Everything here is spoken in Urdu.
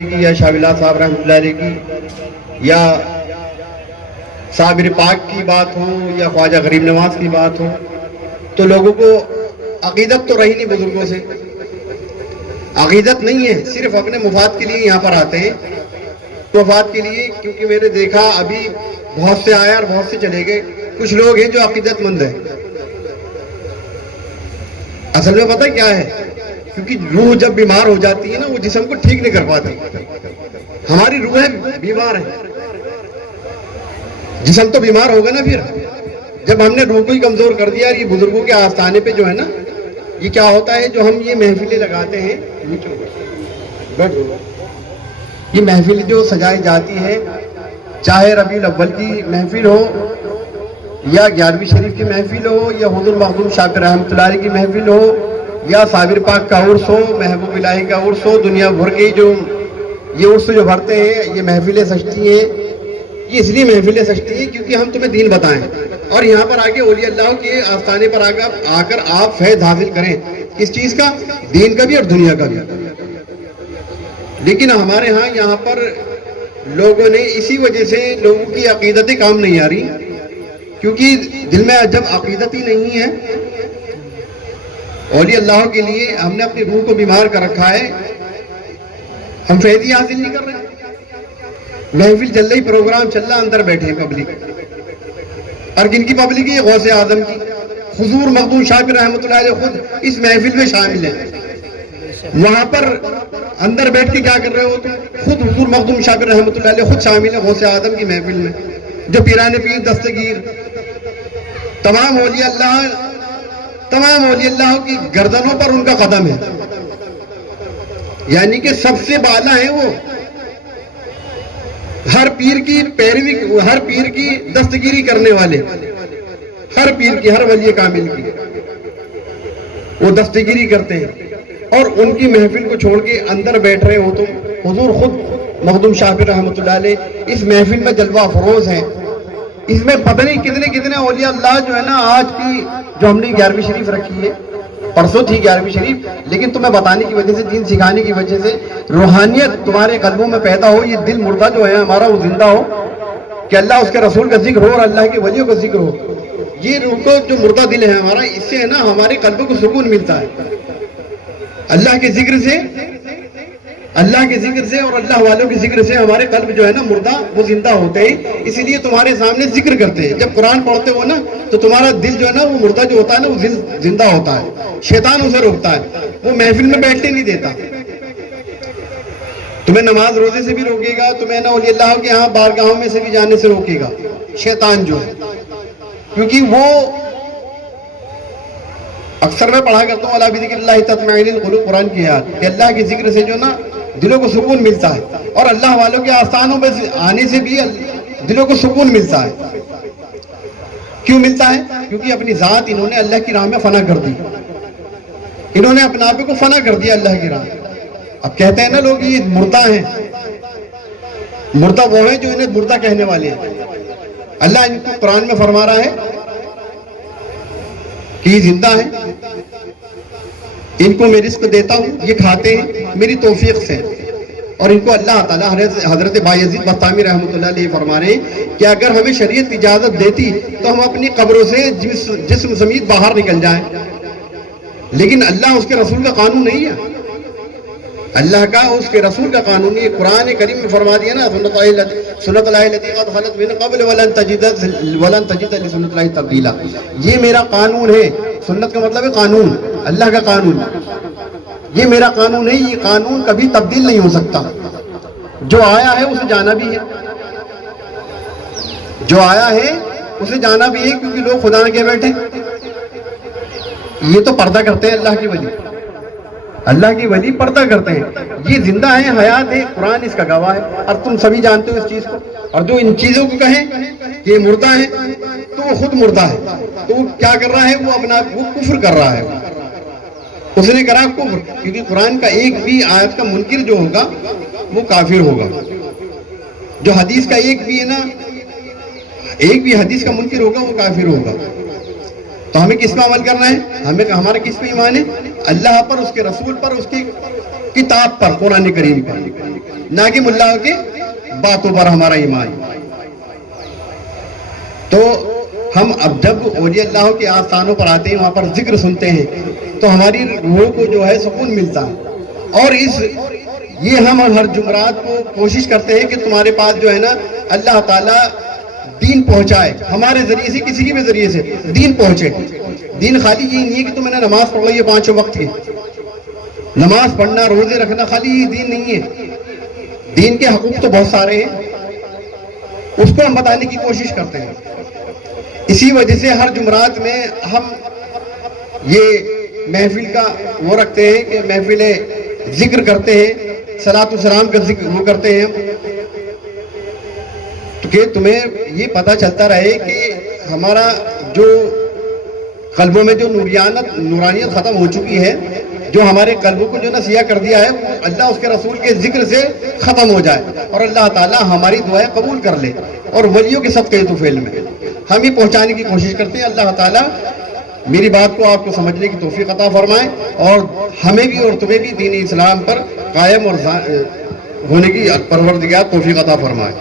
یا شاہ ولی اللہ صاحب رحمۃ اللہ علیہ کی یا صابر پاک کی بات ہو یا خواجہ غریب نواز کی بات ہو تو لوگوں کو عقیدت تو رہی نہیں بزرگوں سے. عقیدت نہیں ہے, صرف اپنے مفاد کے لیے یہاں پر آتے ہیں, مفاد کے لیے. کیونکہ میں نے دیکھا ابھی بہت سے آئے اور بہت سے چلے گئے. کچھ لوگ ہیں جو عقیدت مند ہیں. اصل میں پتہ کیا ہے, کیونکہ روح جب بیمار ہو جاتی ہے نا وہ جسم کو ٹھیک نہیں کر پاتی. ہماری روحیں بیمار ہیں, جسم تو بیمار ہوگا نا. پھر جب ہم نے روح کو ہی کمزور کر دیا. یہ بزرگوں کے آستانے پہ جو ہے نا, یہ کیا ہوتا ہے, جو ہم یہ محفلیں لگاتے ہیں, یہ محفل جو سجائی جاتی ہے, چاہے ربیع الاول کی محفل ہو یا 11ویں شریف کی محفل ہو یا حضور مخدوم شاکر رحمۃ اللہ علیہ کی محفل ہو یا صابر پاک کا عرس ہو, محبوب الہی کا عرس ہو, دنیا بھر کے جو یہ عرس جو بھرتے ہیں, یہ محفلیں سجتی ہیں. یہ اس لیے محفلیں سجتی ہیں کیونکہ ہم تمہیں دین بتائیں اور یہاں پر آگے اولیاء اللہ کے آستانے پر آ کر آپ فیض حاصل کریں. کس چیز کا؟ دین کا بھی اور دنیا کا بھی. لیکن ہمارے ہاں یہاں پر لوگوں نے اسی وجہ سے لوگوں کی عقیدتیں کام نہیں آ رہی, کیونکہ دل میں جب عقیدت ہی نہیں ہے. اولیاء اللہ کے لیے ہم نے اپنی روح کو بیمار کر رکھا ہے, ہم فیض ہی حاصل نہیں کر رہے. محفل چل رہی, پروگرام چل رہا, اندر بیٹھے ہیں پبلک. اور کن کی پبلک ہے؟ غوث اعظم کی. حضور مخدوم شاکر رحمۃ اللہ علیہ خود اس محفل میں شامل ہیں. وہاں پر اندر بیٹھ کے کیا کر رہے ہو تم؟ خود حضور مخدوم شاکر رحمۃ اللہ علیہ خود شامل ہے غوث اعظم کی محفل میں. جو پیران پیر, دستگیر, تمام اولیاء اللہ کی گردنوں پر ان کا قدم ہے. یعنی کہ سب سے بالا ہیں وہ. ہر پیر کی پیروی, ہر پیر کی دستگیری کرنے والے, ہر پیر کی, ہر ولی کامل کی وہ دستگیری کرتے ہیں. اور ان کی محفل کو چھوڑ کے اندر بیٹھ رہے ہو تم. حضور خود مخدوم شاکر رحمۃ اللہ علیہ اس محفل میں جلوہ افروز ہیں. اس میں پتہ نہیں کتنے اولیاء اللہ جو ہے نا, آج کی جو ہم نے 11ویں شریف رکھی ہے, پرسوں تھی 11ویں شریف, لیکن تمہیں بتانے کی وجہ سے, دین سکھانے کی وجہ سے, روحانیت تمہارے قلبوں میں پیدا ہو. یہ دل مردہ جو ہے ہمارا وہ زندہ ہو, کہ اللہ اس کے رسول کا ذکر ہو اور اللہ کے ولیوں کا ذکر ہو. یہ روح کو جو مردہ دل ہے ہمارا, اس سے ہے نا ہمارے قلبوں کو سکون ملتا ہے. اللہ کے ذکر سے, اللہ کے ذکر سے اور اللہ والوں کے ذکر سے ہمارے قلب جو ہے نا مردہ, وہ زندہ ہوتے ہیں. اسی لیے تمہارے سامنے ذکر کرتے ہیں. جب قرآن پڑھتے ہو نا تو تمہارا دل جو ہے نا وہ مردہ جو ہوتا ہے نا وہ زندہ ہوتا ہے. شیطان اسے روکتا ہے, وہ محفل میں بیٹھنے نہیں دیتا. تمہیں نماز روزے سے بھی روکے گا, تمہیں نا اولیاء اللہ کے یہاں بارگاہوں میں سے بھی جانے سے روکے گا شیطان جو ہے. کیونکہ وہ اکثر میں پڑھا کرتا ہوں الا بذکر اللہ تطمئن القلوب, قرآن کی آیات, کہ اللہ کے ذکر سے جو نا دلوں کو سکون ملتا ہے. اور اللہ والوں کے آستانوں پہ آنے سے بھی دلوں کو سکون ملتا ہے. کیوں ملتا ہے؟ کیونکہ اپنی ذات انہوں نے اللہ کی راہ میں فنا کر دی. انہوں نے اپنے آپ کو فنا کر دیا اللہ کی راہ. اب کہتے ہیں نا لوگ یہ مردہ ہیں. مردہ وہ ہیں جو انہیں مردہ کہنے والے ہیں. اللہ ان کو قرآن میں فرما رہا ہے کہ یہ زندہ ہیں, ان کو میں رزق دیتا ہوں, یہ کھاتے ہیں میری توفیق سے. اور ان کو اللہ تعالیٰ حضرت بایزید بستامی رحمۃ اللہ علیہ فرما رہے ہیں کہ اگر ہمیں شریعت اجازت دیتی تو ہم اپنی قبروں سے جسم سمیت باہر نکل جائیں. لیکن اللہ اس کے رسول کا قانون نہیں ہے. اللہ کا اس کے رسول کا قانون ہے. قرآن کریم میں فرما دیا نا, سنت اللہ التی قد خلت من قبل ولن تجد لسنت اللہ تبدیلا. یہ میرا قانون ہے. سنت کا مطلب ہے قانون, اللہ کا قانون. یہ میرا قانون ہے, یہ قانون کبھی تبدیل نہیں ہو سکتا. جو آیا ہے اسے جانا بھی ہے, جو آیا ہے اسے جانا بھی ہے. کیونکہ لوگ خدا نہ کہہ بیٹھے یہ تو پردہ کرتے ہیں. اللہ کی ولی, اللہ کی ولی پردہ کرتے ہیں. یہ زندہ ہے, حیات ہے, قرآن اس کا گواہ ہے. اور تم سبھی جانتے ہو اس چیز کو. اور جو ان چیزوں کو کہیں کہ یہ مردہ ہے تو وہ خود مردہ ہے. تو وہ کیا کر رہا ہے؟ وہ کفر کر رہا ہے. اس نے کرا کفر, کیونکہ قرآن کا ایک بھی آیت کا منکر جو ہوگا وہ کافر ہوگا. جو حدیث کا ایک بھی ہے نا, ایک بھی حدیث کا منکر ہوگا وہ کافر ہوگا. تو ہمیں کس پہ عمل کرنا ہے؟ ہمارا کس پہ ایمان ہے؟ اللہ پر, اس کے رسول پر, اس کتاب پر، قرآن کریم پر، نہ کہ ملا کی باتوں پر ہمارا ایمان۔ تو ہم اب جب اولیاء اللہ کے آستانوں پر آتے ہیں، وہاں پر ذکر سنتے ہیں، تو ہماری روح کو جو ہے سکون ملتا ہے۔ اور یہ ہم ہر جمعرات کو کوشش کرتے ہیں کہ تمہارے پاس جو ہے نا اللہ تعالیٰ دین پہنچائے، ہمارے ذریعے سے، کسی کے بھی ذریعے سے دین پہنچے۔ دین خالی یہ نہیں ہے کہ تم نے نماز پڑھ لی ہے 5 وقت کی، نماز پڑھنا، روزے رکھنا خالی یہ دین نہیں ہے۔ دین کے حقوق تو بہت سارے ہیں، اس کو ہم بتانے کی کوشش کرتے ہیں۔ اسی وجہ سے ہر جمعرات میں ہم یہ محفل کا وہ رکھتے ہیں کہ محفل ذکر کرتے ہیں، صلاۃ السلام کا ذکر وہ کرتے ہیں، کہ تمہیں یہ پتہ چلتا رہے کہ ہمارا جو قلبوں میں جو نورانیت ختم ہو چکی ہے، جو ہمارے قلبوں کو جو سیاہ کر دیا ہے، اللہ اس کے رسول کے ذکر سے ختم ہو جائے، اور اللہ تعالیٰ ہماری دعائیں قبول کر لے، اور ولیوں کے صدقے طفیل میں ہم یہ پہنچانے کی کوشش کرتے ہیں۔ اللہ تعالیٰ میری بات کو آپ کو سمجھنے کی توفیق عطا فرمائے، اور ہمیں بھی اور تمہیں بھی دین اسلام پر قائم اور ہونے کی پروردگار توفیق عطا فرمائے۔